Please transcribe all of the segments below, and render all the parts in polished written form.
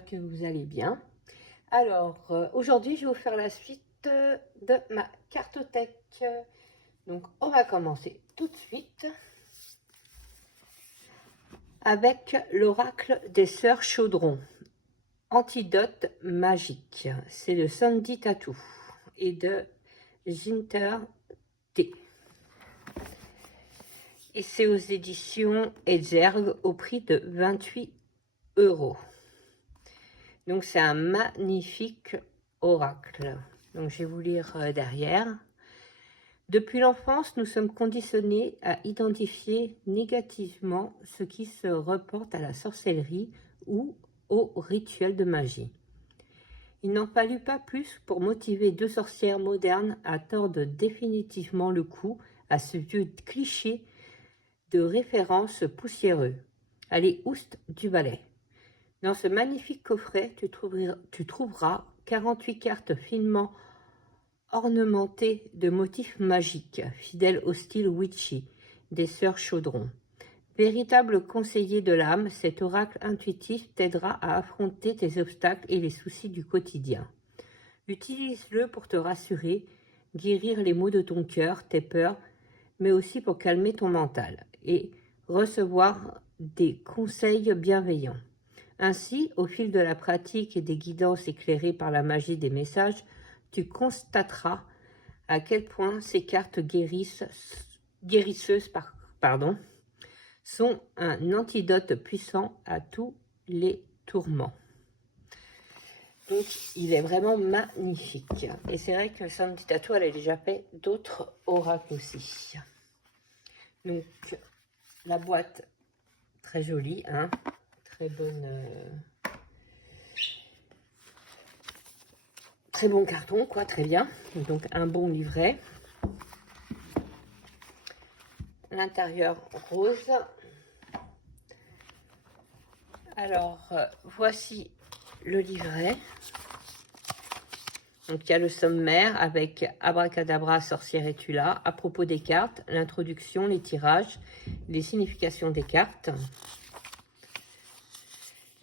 j'espère que vous allez bien. Alors, aujourd'hui, je vais vous faire la suite de ma cartothèque. Donc, on va commencer tout de suite avec l'oracle des sœurs Chaudron. Antidote magique. C'est de Sandy Tattoo et de Ginter T. Et c'est aux éditions Edgerg au prix de 28 €. Donc c'est un magnifique oracle. Donc je vais vous lire derrière. Depuis l'enfance, nous sommes conditionnés à identifier négativement ce qui se reporte à la sorcellerie ou au rituel de magie. Il n'en fallut pas plus pour motiver deux sorcières modernes à tordre définitivement le cou à ce vieux cliché de référence poussiéreux. Allez, oust du balai. Dans ce magnifique coffret, tu trouveras 48 cartes finement ornementées de motifs magiques, fidèles au style witchy des sœurs Chaudron. Véritable conseiller de l'âme, cet oracle intuitif t'aidera à affronter tes obstacles et les soucis du quotidien. Utilise-le pour te rassurer, guérir les maux de ton cœur, tes peurs, mais aussi pour calmer ton mental et recevoir des conseils bienveillants. Ainsi, au fil de la pratique et des guidances éclairées par la magie des messages, tu constateras à quel point ces cartes guérisseuses sont un antidote puissant à tous les tourments. Donc, il est vraiment magnifique. Et c'est vrai que Sandy Tattoo, elle a déjà fait d'autres oracles aussi. Donc, la boîte, très jolie, hein, très bonne... Très bon carton, quoi, très bien. Donc, un bon livret. L'intérieur rose. Alors, voici le livret. Donc, il y a le sommaire avec Abracadabra, sorcière et tu là, à propos des cartes, l'introduction, les tirages, les significations des cartes.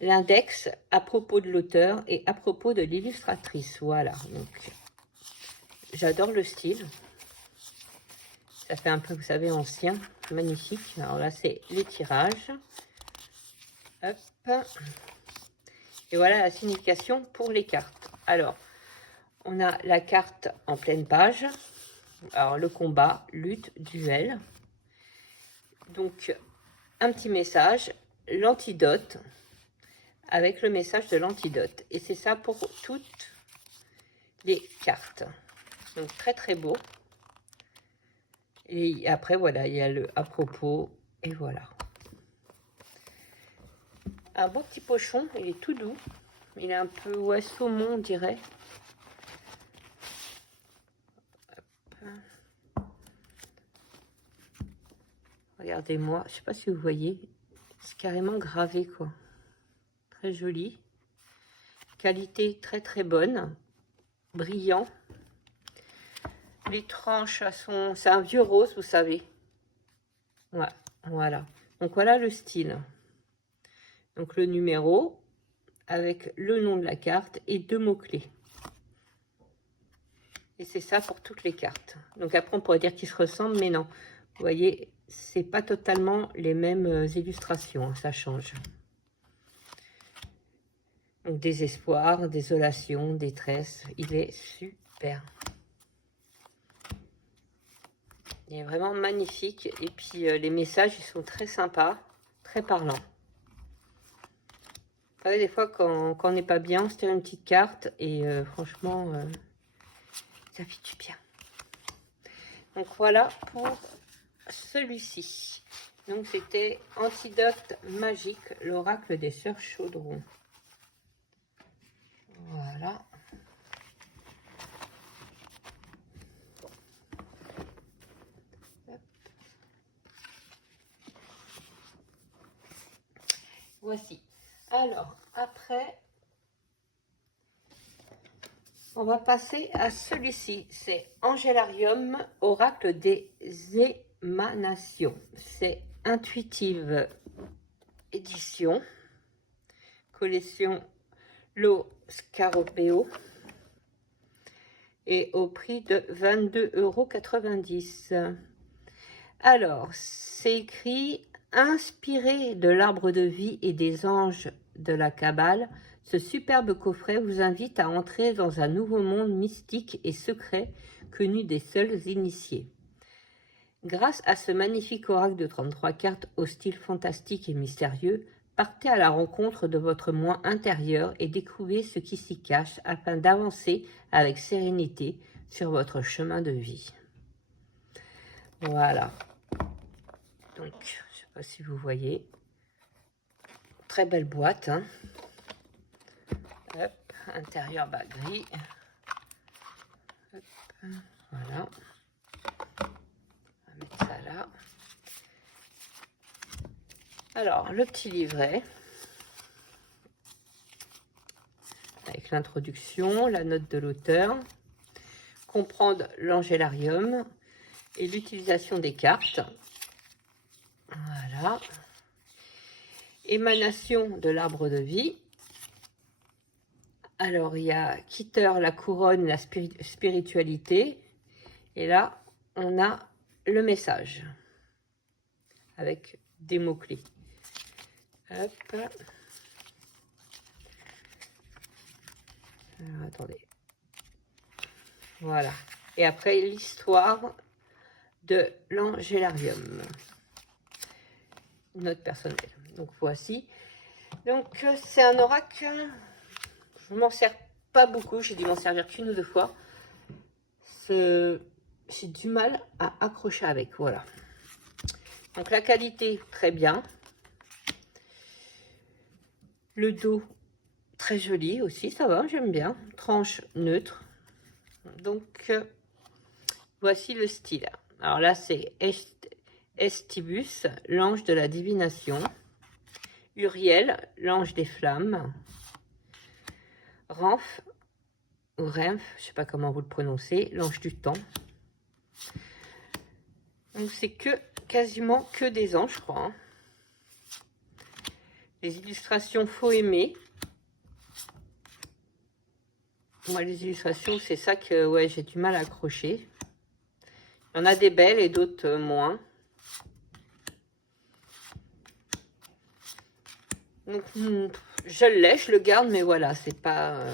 L'index à propos de l'auteur et à propos de l'illustratrice. Voilà, donc j'adore le style. Ça fait un peu, vous savez, ancien, magnifique. Alors là, c'est les tirages. Hop. Et voilà la signification pour les cartes. Alors, on a la carte en pleine page. Alors, le combat, lutte, duel. Donc, un petit message, l'antidote, avec le message de l'antidote. Et c'est ça pour toutes les cartes. Donc, très, très beau. Et après, voilà, il y a le à propos. Et voilà. Un beau petit pochon. Il est tout doux. Il est un peu, ouais, saumon, on dirait. Regardez-moi. Je ne sais pas si vous voyez. C'est carrément gravé, quoi. Très joli. Qualité très, très bonne. Brillant. Les tranches sont... C'est un vieux rose, vous savez. Ouais, voilà. Donc, voilà le style. Donc, le numéro avec le nom de la carte et 2 mots-clés. Et c'est ça pour toutes les cartes. Donc, après, on pourrait dire qu'ils se ressemblent, mais non. Vous voyez, c'est pas totalement les mêmes illustrations. Hein, ça change. Donc, désespoir, désolation, détresse. Il est super. Il est vraiment magnifique. Et puis, les messages, ils sont très sympas, très parlants. Vous savez, des fois, quand on n'est pas bien, on se tire une petite carte. Et franchement, ça fait du bien. Donc, voilà pour celui-ci. Donc, c'était Antidote magique, l'oracle des sœurs Chaudron. Voilà. Voici. Alors, après, on va passer à celui-ci. C'est Angélarium, oracle des émanations. C'est Intuitive Édition, collection Lo Scarabeo et au prix de 22,90 €. Alors, c'est écrit « Inspiré de l'arbre de vie et des anges de la Kabbale, ce superbe coffret vous invite à entrer dans un nouveau monde mystique et secret connu des seuls initiés. Grâce à ce magnifique oracle de 33 cartes au style fantastique et mystérieux, partez à la rencontre de votre moi intérieur et découvrez ce qui s'y cache afin d'avancer avec sérénité sur votre chemin de vie. » Voilà. Donc, je ne sais pas si vous voyez. Très belle boîte. Hein. Hop, intérieur bas gris. Hop, voilà. On va mettre ça là. Alors, le petit livret. Avec l'introduction, la note de l'auteur. Comprendre l'angélarium et l'utilisation des cartes. Voilà. Émanation de l'arbre de vie. Alors, il y a Quitteur, la couronne, la spiritualité. Et là, on a le message. Avec des mots-clés. Hop. Alors, attendez. Voilà. Et après, l'histoire de l'angélarium. Note personnelle. Donc, voici. Donc, c'est un oracle. Je ne m'en sers pas beaucoup. J'ai dû m'en servir qu'une ou deux fois. J'ai du mal à accrocher avec. Voilà. Donc, la qualité, très bien. Le dos, très joli aussi. Ça va, j'aime bien. Tranche neutre. Donc, voici le style. Alors là, c'est Estibus, l'ange de la divination. Uriel, l'ange des flammes. Renf, ou Renf, je ne sais pas comment vous le prononcez, l'ange du temps. Donc c'est quasiment que des anges, je crois. Hein. Les illustrations faut aimer. Moi, les illustrations, c'est ça que ouais, j'ai du mal à accrocher. Il y en a des belles et d'autres moins. Donc, je l'ai, je le garde, mais voilà, c'est pas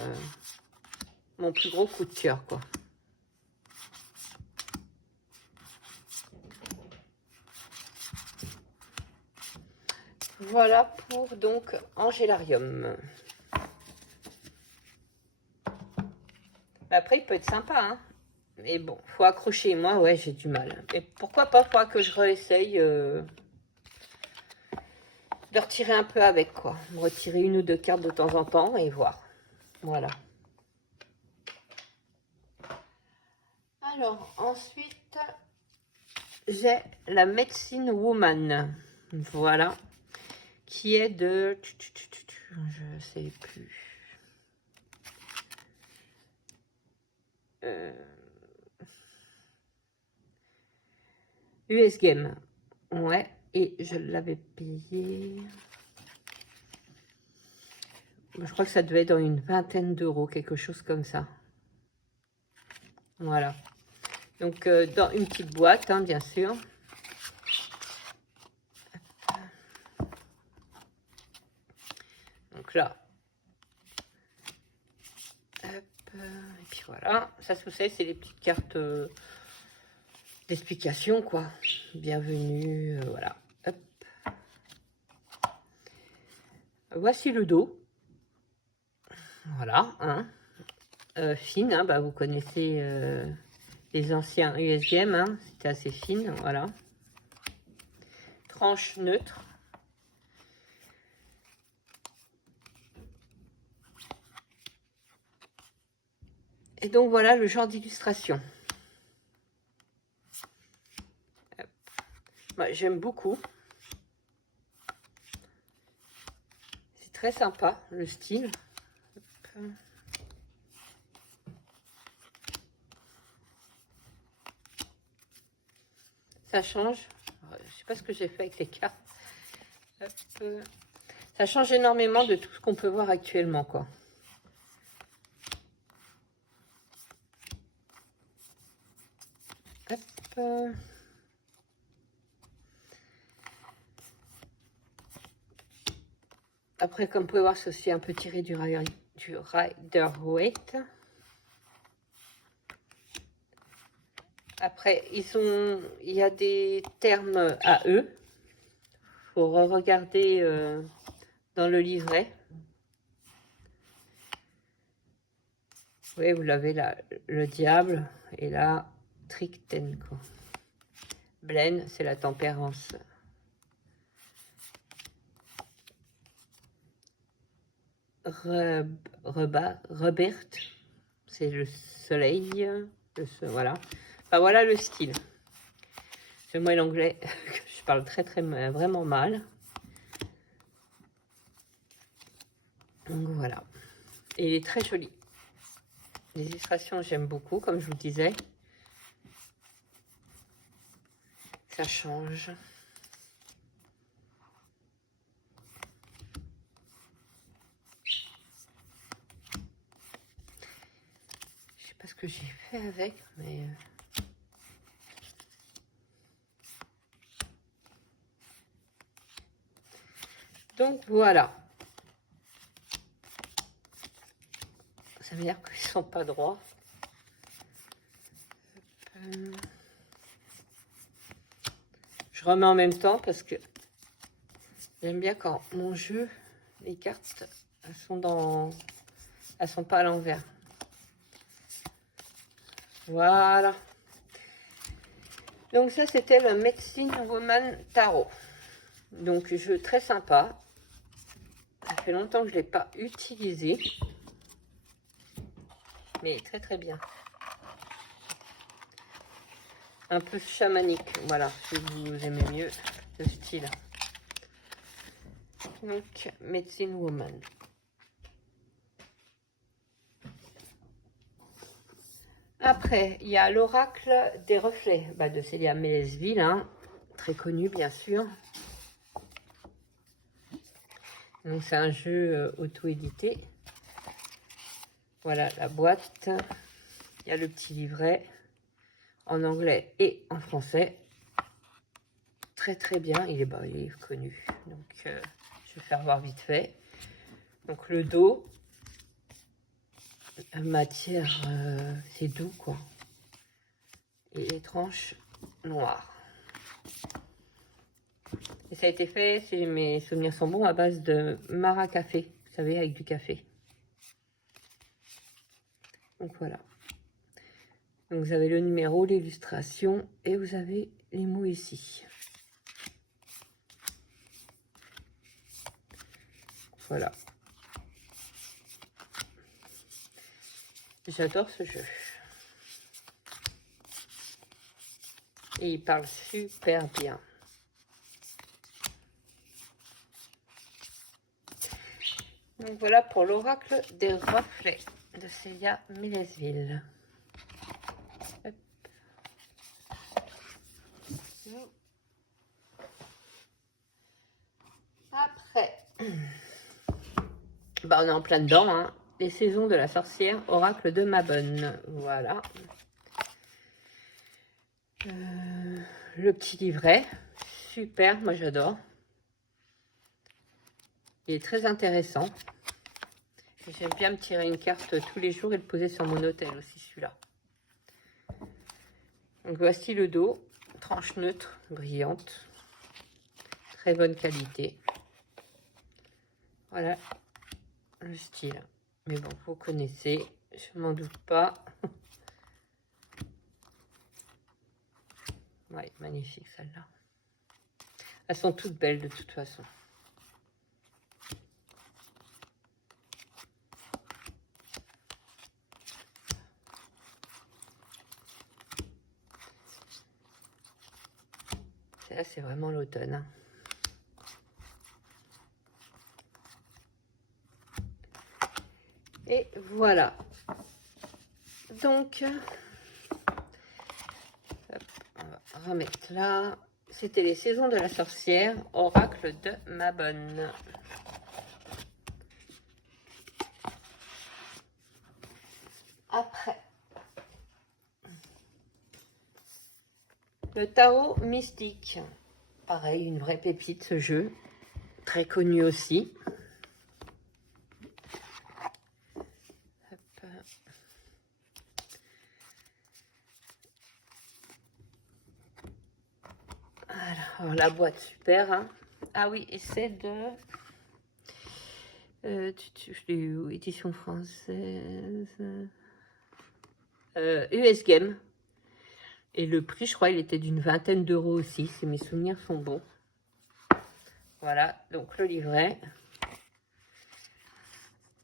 mon plus gros coup de cœur, quoi. Voilà pour donc Angélarium. Après, il peut être sympa, hein. Mais bon, faut accrocher. Moi, ouais, j'ai du mal. Et pourquoi pas, faudra que je réessaye de retirer un peu avec, quoi. Me retirer une ou deux cartes de temps en temps et voir. Voilà. Alors, ensuite, j'ai la Medicine Woman. Voilà. Qui est de... Je sais plus. US Game. Ouais. Et je l'avais payé... Je crois que ça devait être dans une vingtaine d'euros, quelque chose comme ça. Voilà. Donc, dans une petite boîte, hein, bien sûr. Donc là. Hop. Et puis voilà. Ça, vous savez, c'est les petites cartes d'explication, quoi. Bienvenue, voilà. Hop. Voici le dos. Voilà, hein. Fine, hein, bah, vous connaissez les anciens US Game, hein, c'était assez fine, voilà. Tranche neutre. Et donc voilà le genre d'illustration. Bah, j'aime beaucoup. C'est très sympa, le style. Ça change. Je sais pas ce que j'ai fait avec les cartes. Ça change énormément de tout ce qu'on peut voir actuellement, quoi. Hop. Après, comme vous pouvez voir, c'est aussi un peu tiré du Rider-Waite. Après, il y a des termes à eux. Il faut regarder dans le livret. Oui, vous l'avez là, le diable, et là, Tricten, quoi. Blaine, c'est la tempérance. Robert, c'est le soleil. Voilà. Enfin, voilà le style. C'est moi l'anglais, je parle vraiment mal. Donc voilà. Et il est très joli. Les illustrations, j'aime beaucoup, comme je vous disais. Ça change. Je sais pas ce que j'ai fait avec, mais... Donc voilà. Ça veut dire qu'ils sont pas droits. Je remets en même temps parce que j'aime bien quand mon jeu, les cartes, elles sont pas à l'envers. Voilà. Donc ça, c'était le Medicine Woman Tarot. Donc jeu très sympa. Ça fait longtemps que je ne l'ai pas utilisé. Mais très très bien. Un peu chamanique, voilà, si vous aimez mieux le style. Donc, Medicine Woman. Après, il y a l'oracle des reflets de Célia Mélesville, hein, très connu bien sûr. Donc, c'est un jeu auto-édité. Voilà la boîte. Il y a le petit livret en anglais et en français. Très très bien, il est connu. Donc, je vais faire voir vite fait. Donc, le dos. Matière, c'est doux quoi. Et les tranches noires. Et ça a été fait, si mes souvenirs sont bons, à base de Mara Café, vous savez, avec du café. Donc voilà. Donc vous avez le numéro, l'illustration, et vous avez les mots ici. Voilà. J'adore ce jeu. Et il parle super bien. Donc voilà pour l'oracle des reflets de Célia Mélesville. Après, on est en plein dedans, hein. Les saisons de la sorcière, oracle de Mabonne. Voilà. Le petit livret, super, moi j'adore. Il est très intéressant. J'aime bien me tirer une carte tous les jours et le poser sur mon hôtel aussi, celui-là. Donc voici le dos, tranche neutre, brillante, très bonne qualité. Voilà le style. Mais bon, vous connaissez, je m'en doute pas. Ouais, magnifique celle-là. Elles sont toutes belles de toute façon. Là, c'est vraiment l'automne. Hein. Et voilà. Donc, on va remettre là. C'était les saisons de la sorcière, oracle de Mabonne. Après, Le tarot mystique. Pareil, une vraie pépite ce jeu. Très connu aussi. Hop. Alors, la boîte, super. Hein. Ah oui, et c'est de... je l'ai eu, édition française. US Game. Et le prix, je crois, il était d'une vingtaine d'euros aussi, si mes souvenirs sont bons. Voilà, donc le livret.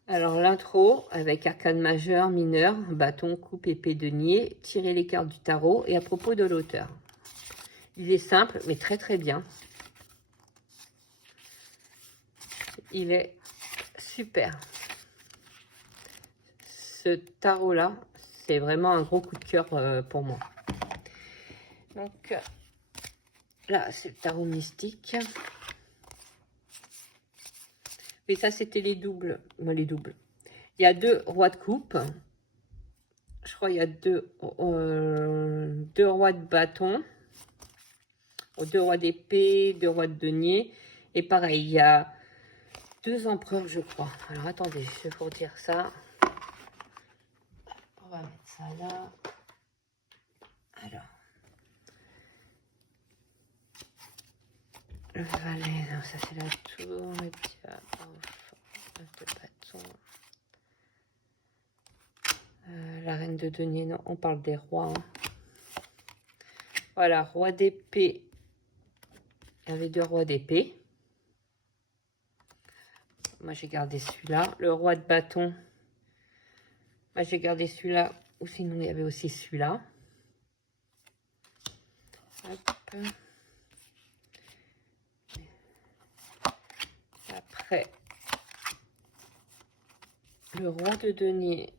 Alors l'intro, avec arcane majeur, mineur, bâton, coupe, épée, denier, tirer les cartes du tarot et à propos de l'auteur. Il est simple, mais très très bien. Il est super. Ce tarot-là, c'est vraiment un gros coup de cœur pour moi. Donc là, c'est le tarot mystique. Et ça, c'était les doubles. Bon, les doubles. Il y a 2 rois de coupe. Je crois qu'il y a 2 rois de bâton. 2 rois d'épée, 2 rois de denier. Et pareil, il y a 2 empereurs, je crois. Alors, attendez, je vais vous dire ça. On va mettre ça là. Alors. Le valet, non, ça c'est la tour. Le diable, de bâton. La reine de denier, non, on parle des rois. Hein. Voilà, roi d'épée. Il y avait 2 rois d'épée. Moi, j'ai gardé celui-là. Le roi de bâton. Moi, j'ai gardé celui-là. Ou sinon, il y avait aussi celui-là. Après, le roi de denier.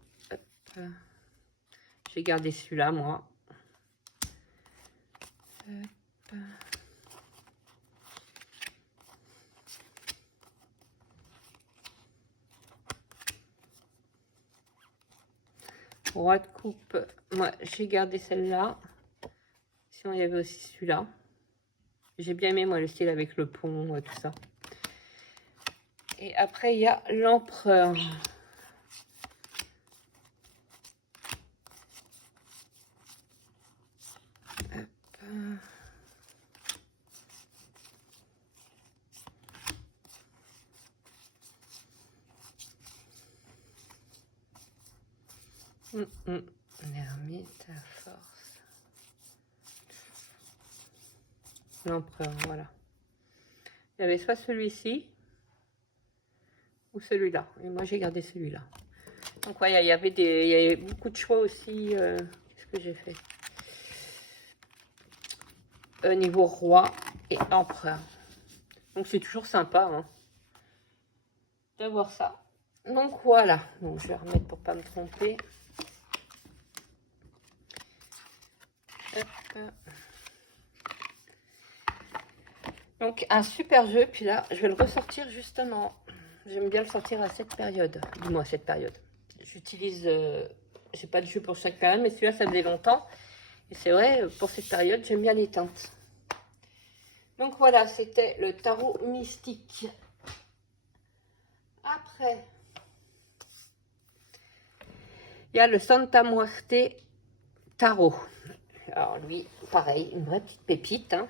J'ai gardé celui-là, moi. Hop. Roi de coupe, moi j'ai gardé celle-là. Sinon il y avait aussi celui-là. J'ai bien aimé moi le style avec le pont, tout ça. Et après il y a l'empereur. L'ermite à force. L'empereur, voilà. Il y avait soit celui-ci ou celui-là. Et moi j'ai gardé celui-là. Donc ouais, il y avait beaucoup de choix aussi. Qu'est-ce que j'ai fait? Niveau roi et empereur. Donc c'est toujours sympa hein, d'avoir ça. Donc voilà. Donc je vais remettre pour pas me tromper. Hop. Donc un super jeu. Puis là, je vais le ressortir justement. J'aime bien le sortir à cette période. Dis-moi cette période. J'utilise. J'ai pas de jeu pour chaque période, mais celui-là, ça faisait longtemps. Et c'est vrai, pour cette période, j'aime bien les teintes. Donc voilà, c'était le tarot mystique. Après, il y a le Santa Muerte Tarot. Alors lui, pareil, une vraie petite pépite. Hein.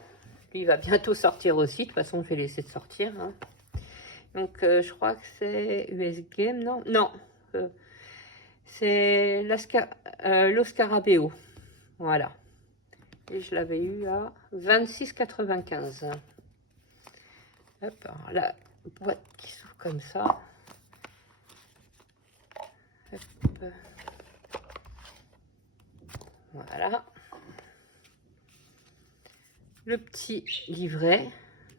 Lui, il va bientôt sortir aussi. De toute façon, je vais laisser de sortir. Hein. Donc, je crois que c'est US Game, non? Non, c'est Lo Scarabeo. Voilà. Et je l'avais eu à 26,95. Hop, alors la boîte qui s'ouvre comme ça. Hop. Voilà. Le petit livret.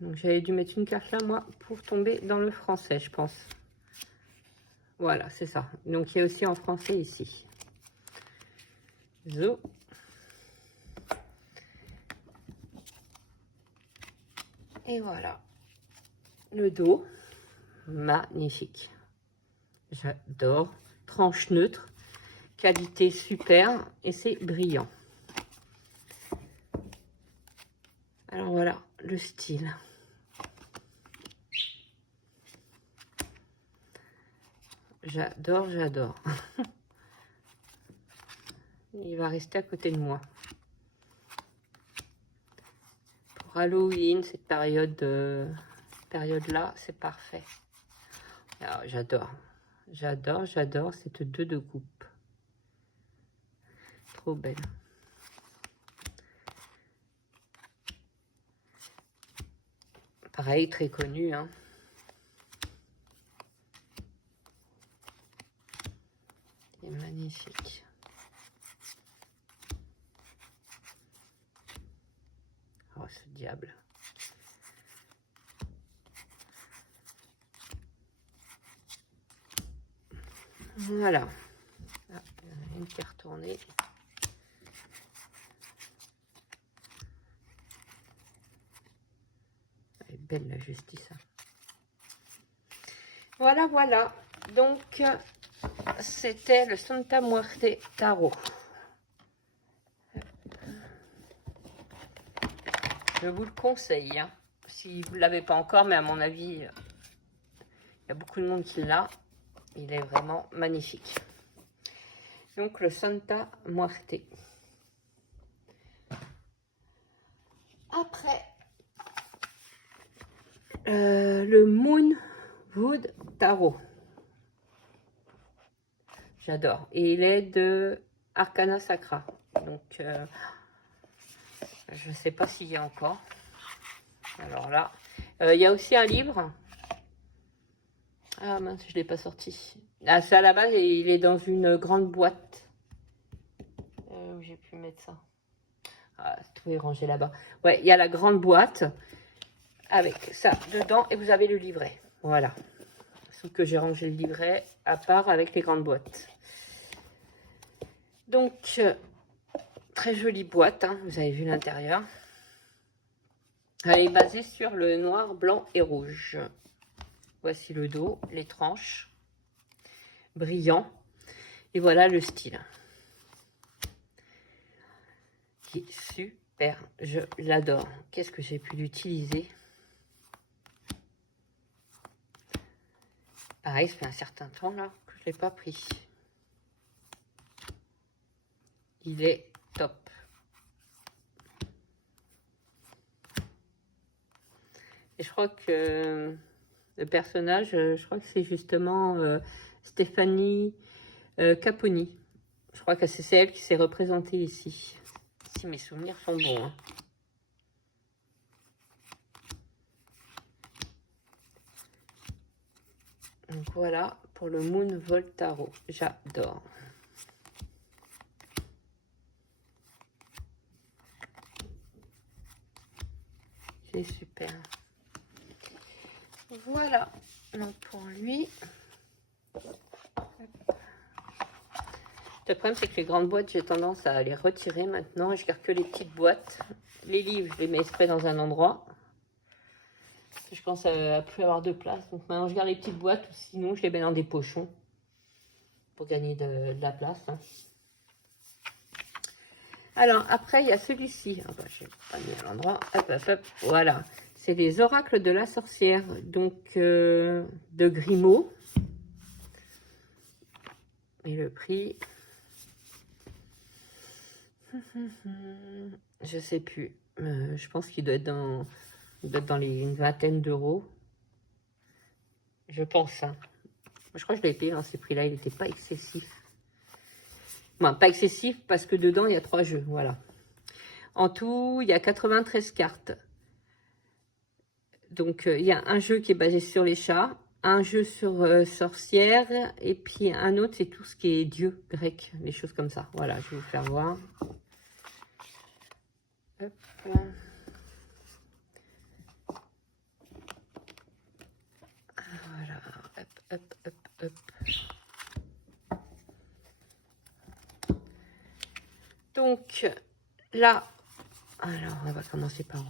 Donc j'avais dû mettre une carte là, moi, pour tomber dans le français, je pense. Voilà, c'est ça. Donc il y a aussi en français ici. Zo. Et voilà. Le dos. Magnifique. J'adore. Tranche neutre. Qualité super. Et c'est brillant. Alors voilà, le style. J'adore, j'adore. Il va rester à côté de moi. Pour Halloween, cette période-là, c'est parfait. Alors, j'adore. J'adore, j'adore cette 2 de coupe. Trop belle. Pareil, très connu, hein. C'est magnifique. Oh, ce diable. Voilà. Ah, il y en a une qui est retournée. Elle est belle, la justice. Hein. Voilà, voilà. Donc, c'était le Santa Muerte Tarot. Je vous le conseille, hein, si vous ne l'avez pas encore, mais à mon avis, il y a beaucoup de monde qui l'a. Il est vraiment magnifique. Donc, le Santa Muerte. Après, le Moonwood Tarot. J'adore. Et il est de Arcana Sacra. Donc, je ne sais pas s'il y a encore. Alors là, il y a aussi un livre. Ah mince, je ne l'ai pas sorti. Ah, c'est à la base, et il est dans une grande boîte. Où j'ai pu mettre ça. Ah, tout est rangé là-bas. Ouais, il y a la grande boîte avec ça dedans et vous avez le livret. Voilà. Sauf que j'ai rangé le livret à part avec les grandes boîtes. Donc, très jolie boîte, hein, vous avez vu l'intérieur. Elle est basée sur le noir, blanc et rouge. Voici le dos, les tranches, brillant. Et voilà le style. Qui est super, je l'adore. Qu'est-ce que j'ai pu l'utiliser? Pareil, ça fait un certain temps là que je ne l'ai pas pris. Il est top. Et je crois que le personnage, je crois que c'est justement Stéphanie Caponi. Je crois que c'est elle qui s'est représentée ici. Si mes souvenirs sont bons. Hein. Donc voilà pour le Moonwood Tarot. J'adore. C'est super. Voilà. Donc pour lui. Le problème, c'est que les grandes boîtes, j'ai tendance à les retirer maintenant. Je garde que les petites boîtes. Les livres, je les mets exprès dans un endroit. Je commence à plus avoir de place. Donc maintenant, je garde les petites boîtes. Ou sinon, je les mets dans des pochons. Pour gagner de la place. Hein. Alors, après, il y a celui-ci. Ah bah, je n'ai pas mis à l'endroit. Hop, hop, hop. Voilà. C'est les oracles de la sorcière. Donc, de Grimaud. Et le prix... Je sais plus. Je pense qu'il doit être dans une vingtaine d'euros. Je pense. Hein. Je crois que je l'ai payé dans ces prix-là. Il n'était pas excessif. Bon, pas excessif parce que dedans, il y a 3 jeux. Voilà. En tout, il y a 93 cartes. Donc, il y a un jeu qui est basé sur les chats, un jeu sur sorcière, et puis un autre, c'est tout ce qui est dieu grec, des choses comme ça. Voilà, je vais vous faire voir. Hop. Voilà, hop, hop, hop, hop. Donc, là, alors, on va commencer par où?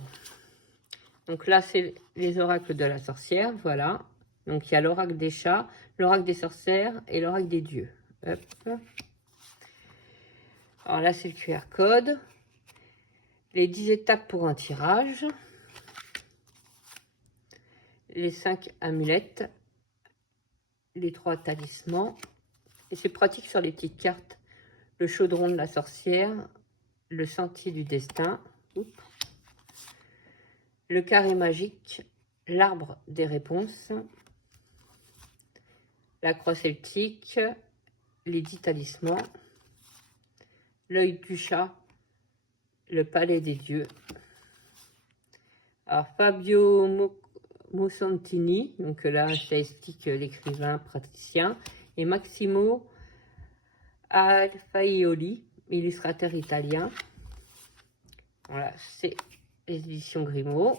Donc là, c'est les oracles de la sorcière, voilà. Donc, il y a l'oracle des chats, l'oracle des sorcières et l'oracle des dieux. Hop. Alors là, c'est le QR code. les 10 étapes pour un tirage, les 5 amulettes, les 3 talismans, et c'est pratique sur les petites cartes, le chaudron de la sorcière, le sentier du destin, le carré magique, l'arbre des réponses, la croix celtique, les 10 talismans, l'œil du chat, le palais des dieux. Alors Fabio Mosentini, donc là statistique, l'écrivain praticien, et Maximo Alfaioli, illustrateur italien. Voilà, c'est les éditions Grimaud.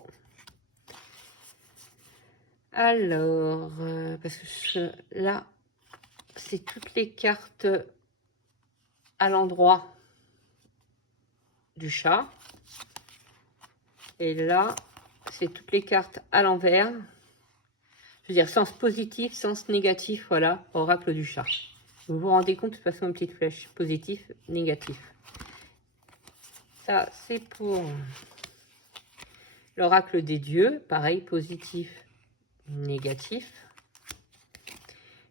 Alors, parce que là, c'est toutes les cartes à l'endroit du chat. Et là, c'est toutes les cartes à l'envers. Je veux dire, sens positif, sens négatif, voilà, oracle du chat. Vous vous rendez compte, de toute façon, une petite flèche, positif, négatif. Ça, c'est pour l'oracle des dieux, pareil, positif, négatif.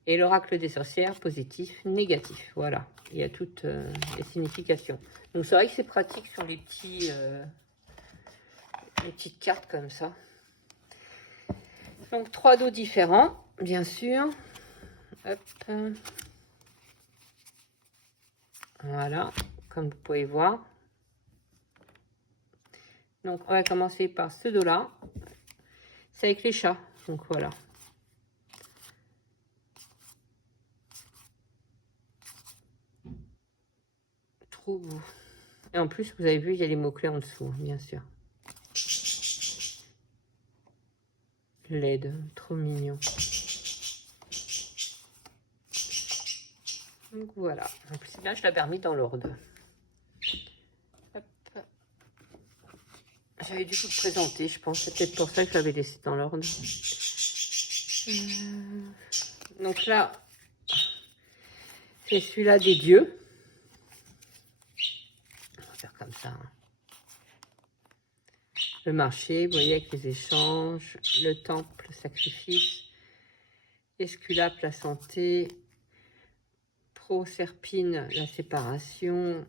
Et l'oracle des sorcières, positif, négatif. Voilà, il y a toutes les significations. Donc c'est vrai que c'est pratique sur les petites cartes comme ça. Donc 3 dos différents, bien sûr. Hop. Voilà, comme vous pouvez voir. Donc on va commencer par ce dos-là. C'est avec les chats, donc voilà. Trop beau. Et en plus, vous avez vu, il y a les mots-clés en dessous, bien sûr. LED, trop mignon. Donc voilà. En plus, là, je l'avais remis dans l'ordre. J'avais dû vous le présenter, je pense. C'est peut-être pour ça que je l'avais laissé dans l'ordre. Donc là, c'est celui-là des dieux. On va faire comme ça. Hein. Le marché, vous voyez, avec les échanges, le temple, le sacrifice, Esculape, la santé, Proserpine, la séparation,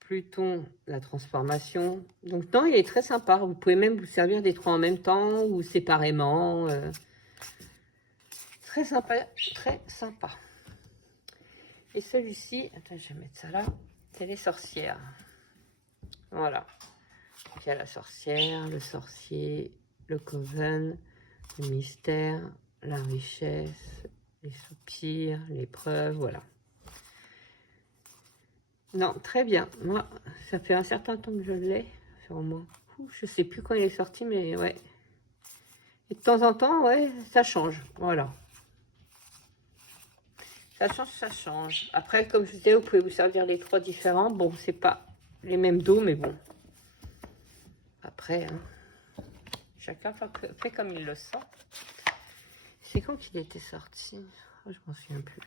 Pluton, la transformation. Donc non, il est très sympa. Vous pouvez même vous servir des 3 en même temps ou séparément. Très sympa, très sympa. Et celui-ci, attends, je vais mettre ça là, c'est les sorcières. Voilà. Donc, il y a la sorcière, le sorcier, le coven, le mystère, la richesse, les soupirs, l'épreuve, voilà. Non, très bien. Moi, ça fait un certain temps que je l'ai, sur moi. Je sais plus quand il est sorti, mais ouais. Et de temps en temps, ouais, ça change. Voilà. Ça change, ça change. Après, comme je vous disais, vous pouvez vous servir les 3 différents. Bon, c'est pas les mêmes dos, mais bon. Après, hein, chacun fait comme il le sent. C'est quand qu'il était sorti? Oh, je m'en souviens plus.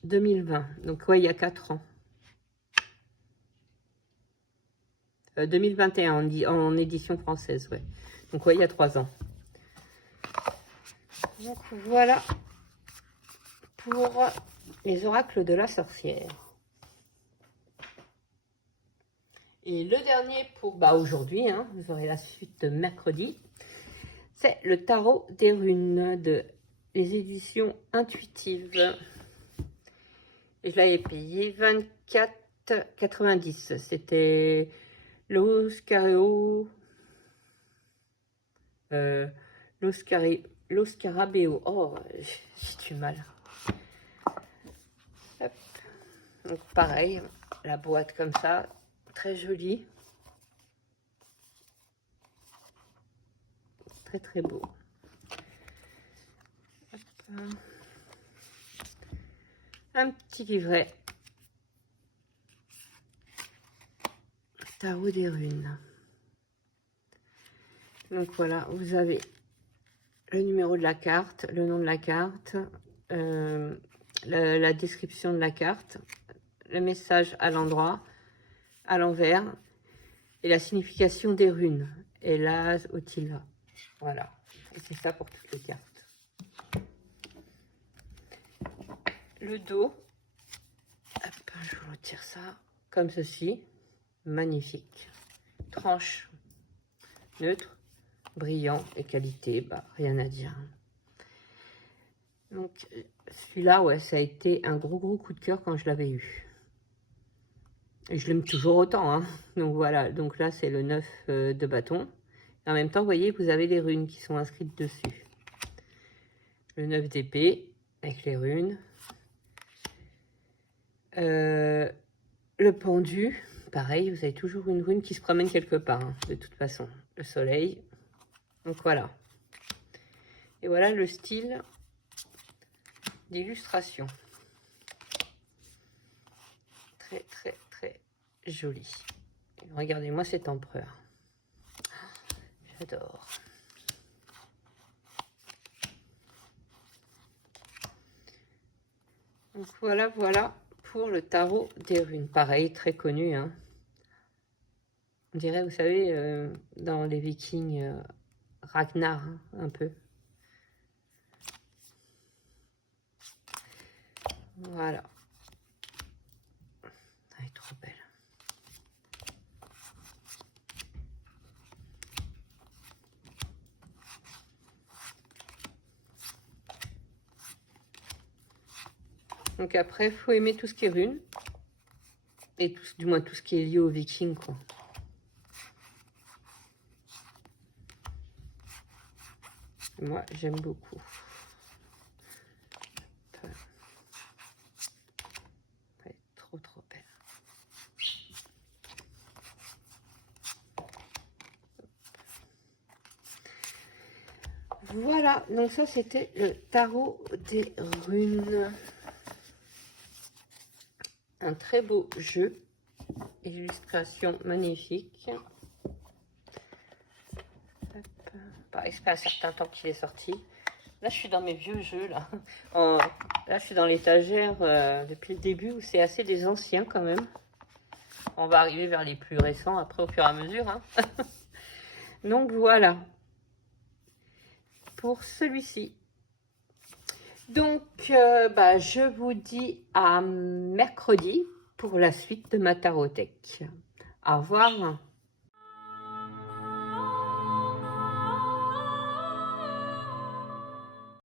« 2020 ». Donc, ouais, il y a 4 ans. 2021, en édition française, ouais. Donc, ouais, il y a 3 ans. Donc, voilà pour les oracles de la sorcière. Et le dernier pour aujourd'hui, hein, vous aurez la suite mercredi, c'est le tarot des runes de les éditions intuitives. Et je l'avais payé 24,90. C'était l'Oscareo. L'Oscarabeo. Oh, j'ai du mal. Hop. Donc pareil, la boîte comme ça, très jolie. Très très beau. Hop. Un petit livret. Tarot des runes. Donc voilà, vous avez le numéro de la carte, le nom de la carte, la description de la carte, le message à l'endroit, à l'envers, et la signification des runes. Et là, Otila. Voilà. Et c'est ça pour toutes les cartes. Le dos. Hop, je vous retire ça. Comme ceci. Magnifique. Tranche neutre, brillant et qualité. Bah, rien à dire. Donc, celui-là, ouais, ça a été un gros coup de cœur quand je l'avais eu. Et je l'aime toujours autant, hein. Donc voilà, donc là c'est le 9 de bâton. Et en même temps, vous voyez, vous avez les runes qui sont inscrites dessus. Le 9 d'épée, avec les runes. Le pendu, pareil, vous avez toujours une rune qui se promène quelque part, hein, de toute façon. Le soleil. Donc voilà. Et voilà le style d'illustration. Très, très, très joli. Regardez-moi cet empereur. J'adore. Donc voilà pour le tarot des runes. Pareil, très connu, hein. On dirait, vous savez, dans les Vikings, Ragnar, hein, un peu. Voilà. Elle est trop belle. Donc après, il faut aimer tout ce qui est runes. Et du moins tout ce qui est lié aux Vikings, quoi. Moi, j'aime beaucoup. Elle est trop belle. Voilà, donc ça c'était le tarot des runes. Un très beau jeu. Illustration magnifique. Pareil, ça fait un certain temps qu'il est sorti. Là, je suis dans mes vieux jeux, là. Là, je suis dans l'étagère depuis le début, où c'est assez des anciens, quand même. On va arriver vers les plus récents, après, au fur et à mesure. Hein. Donc, voilà. Pour celui-ci. Donc, je vous dis à mercredi pour la suite de ma tarothèque. Au revoir.